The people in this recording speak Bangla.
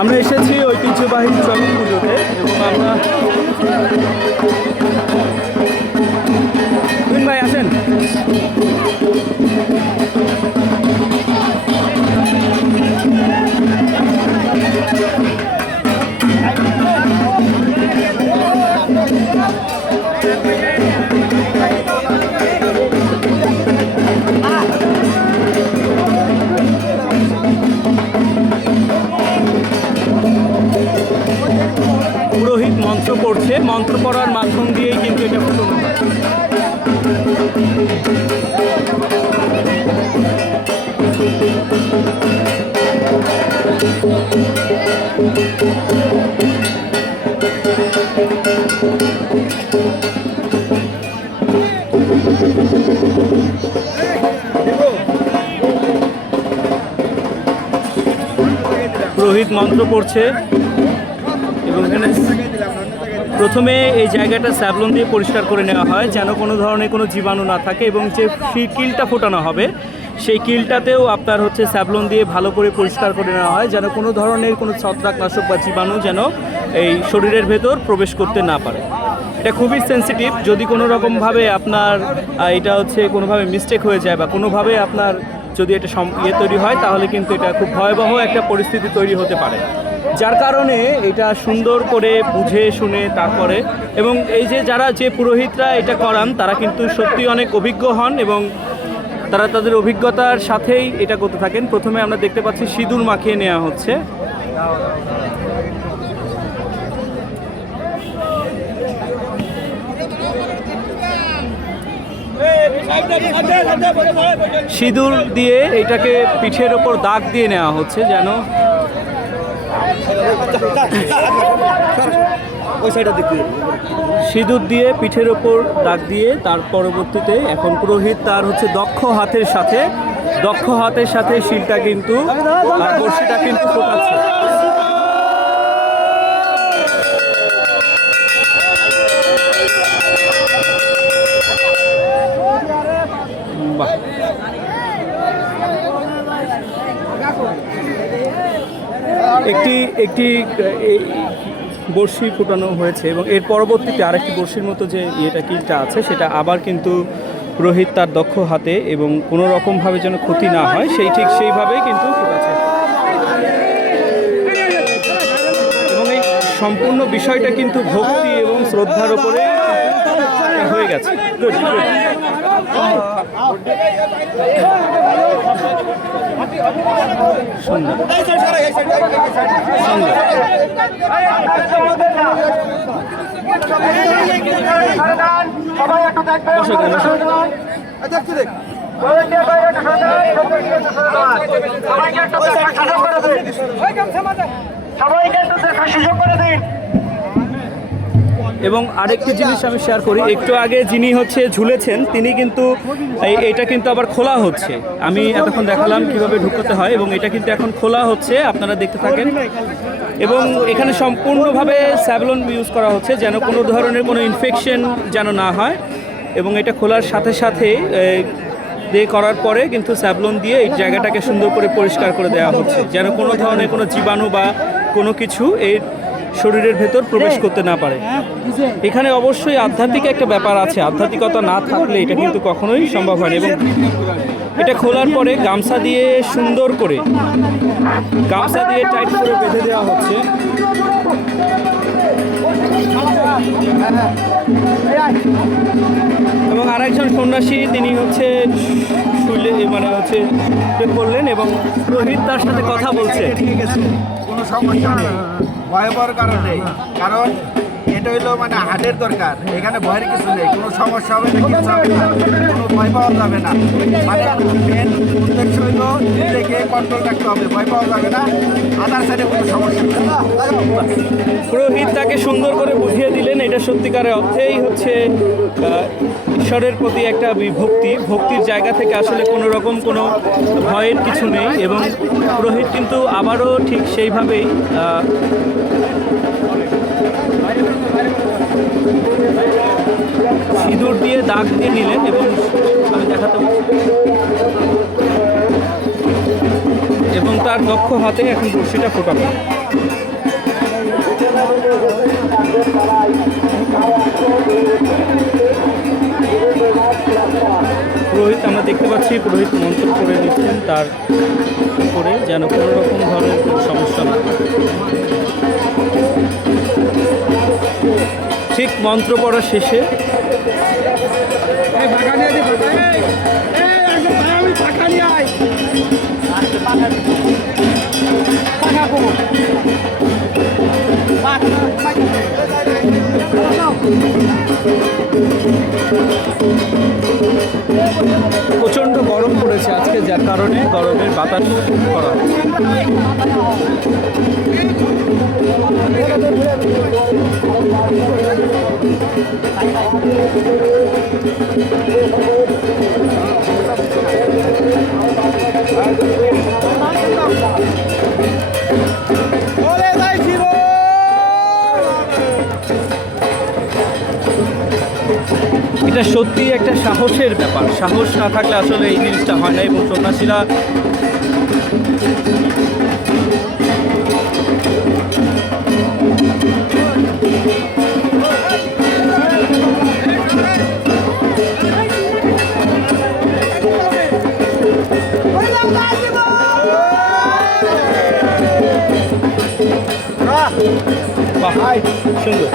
আমরা এসেছি ঐতিহ্যবাহী চড়ক পুজোতে এবং আমরা ভাই আসেন। পুরোহিত মন্ত্র পড়ছে, মন্ত্র পড়ার মাধ্যম দিয়েই কিন্তু এটা ফুটানো হয়। পুরোহিত মন্ত্র পড়ছে এবং এখানে প্রথমে এই জায়গাটা স্যাভলন দিয়ে পরিষ্কার করে নেওয়া হয় যেন কোনো ধরনের কোনো জীবাণু না থাকে, এবং যে কিলটা ফোটানো হবে সেই কিলটাতেও আপনার হচ্ছে স্যাভলন দিয়ে ভালো করে পরিষ্কার করে নেওয়া হয় যেন কোনো ধরনের কোনো ছত্রাকনাশক বা জীবাণু যেন এই শরীরের ভেতর প্রবেশ করতে না পারে। এটা খুবই সেন্সিটিভ, যদি কোনো রকমভাবে আপনার এটা হচ্ছে কোনোভাবে মিস্টেক হয়ে যায় বা কোনোভাবে আপনার যদি এটা তৈরি হয় তাহলে কিন্তু এটা খুব ভয়াবহ একটা পরিস্থিতি তৈরি হতে পারে। যার কারণে এটা সুন্দর করে বুঝে শুনে তারপরে, এবং এই যে যারা যে পুরোহিতরা এটা করান তারা কিন্তু সত্যি অনেক অভিজ্ঞ হন এবং তারা তাদের অভিজ্ঞতার সাথেই এটা করতে থাকেন। প্রথমে আমরা দেখতে পাচ্ছি সিঁদুর মাখিয়ে নেওয়া হচ্ছে। সিঁদুর দিয়ে এটাকে পিঠের ওপর দাগ দিয়ে নেওয়া হচ্ছে যেন সিঁদুর দিয়ে পিঠের ওপর দাগ দিয়ে তার পরবর্তীতে এখন পুরোহিত তার হচ্ছে দক্ষ হাতের সাথে শিলটা কিন্তু বড়শিটা কিন্তু ফোটাচ্ছে। একটি বড়শি ফুটানো হয়েছে এবং এর পরবর্তীতে আরেকটি বড়শির মতো যে কিলটা আছে সেটা আবার কিন্তু পুরোহিত তার দক্ষ হাতে এবং কোনো রকমভাবে যেন ক্ষতি না হয় সেইভাবেই কিন্তু ফুটাচ্ছে এবং এই সম্পূর্ণ বিষয়টা কিন্তু ভক্তি এবং শ্রদ্ধার উপরে হয়ে গেছে। এবং আরেকটি জিনিস আমি শেয়ার করি, একটু আগে যিনি হচ্ছে ঝুলেছেন তিনি কিন্তু এটা কিন্তু আবার খোলা হচ্ছে। আমি এতক্ষণ দেখালাম কিভাবে ঢুকাতে হয় এবং এটা কিন্তু এখন খোলা হচ্ছে, আপনারা দেখতে থাকেন। এবং এখানে সম্পূর্ণভাবে স্যাভলন ইউজ করা হচ্ছে যেন কোনো ধরনের কোনো ইনফেকশন যেন না হয়, এবং এটা খোলার সাথে সাথে দিয়ে করার পরে কিন্তু স্যাভলন দিয়ে এই জায়গাটাকে সুন্দর করে পরিষ্কার করে দেওয়া হচ্ছে যেন কোনো ধরনের কোনো জীবাণু বা কোনো কিছু এই শরীরের ভেতর প্রবেশ করতে না পারে। এখানে অবশ্যই আধ্যাত্মিক একটা ব্যাপার আছে, আধ্যাত্মিকতা না থাকলে এটা কিন্তু কখনোই সম্ভব হয় না। এবং এটা খোলার পরে গামছা দিয়ে সুন্দর করে টাইট করে বেঁধে দেওয়া হচ্ছে। এবং আরেকজন সন্ন্যাসী তিনি হচ্ছে করলেন এবং পুরোহিত তার সাথে কথা বলছে। কোনো সমস্যা নেই, ভয় পাওয়ার কারণ নেই, কারণ এটা হইলো মানে হাটের দরকার, এখানে ভয়ের কিছু নেই, কোনো সমস্যা হবে না, কিছু হবে না, কোনো ভয় পাওয়া যাবে না। মানে মেন উদ্দেশ্য হইলো নিজেকে কন্ট্রোল রাখতে হবে, ভয় পাওয়া যাবে না, আদার সাইডে কোনো সমস্যা নেই। পুরোহিত তাকে সুন্দর করে বুঝিয়ে দিলেন এটা সত্যিকারের অর্থেই হচ্ছে ঈশ্বরের প্রতি একটা ভক্তির জায়গা থেকে আসলে কোনো রকম কোনো ভয়ের কিছু নেই। এবং পুরোহিত কিন্তু আবারও ঠিক সেইভাবেই সিঁদুর দিয়ে দাগ দিয়ে নিলেন এবং আমি দেখাতে এবং তার দক্ষ হাতে এখন বড়শিটা ফোটাবে। পুরোহিত আমরা দেখতে পাচ্ছি পুরোহিত মন্ত্র করে দিচ্ছেন তার উপরে, যেন কোনো রকম ধরনের কোনো সমস্যা না হয়। ঠিক মন্ত্র পড়া শেষে প্রচণ্ড গরম পড়েছে আজকে, যার কারণে গরমের বাতাস করা হচ্ছে। এটা সত্যি একটা সাহসের ব্যাপার, সাহস না থাকলে আসলে এই জিনিসটা হয় না। এবং সন্ন্যাসীরা বাহ, সুন্দর।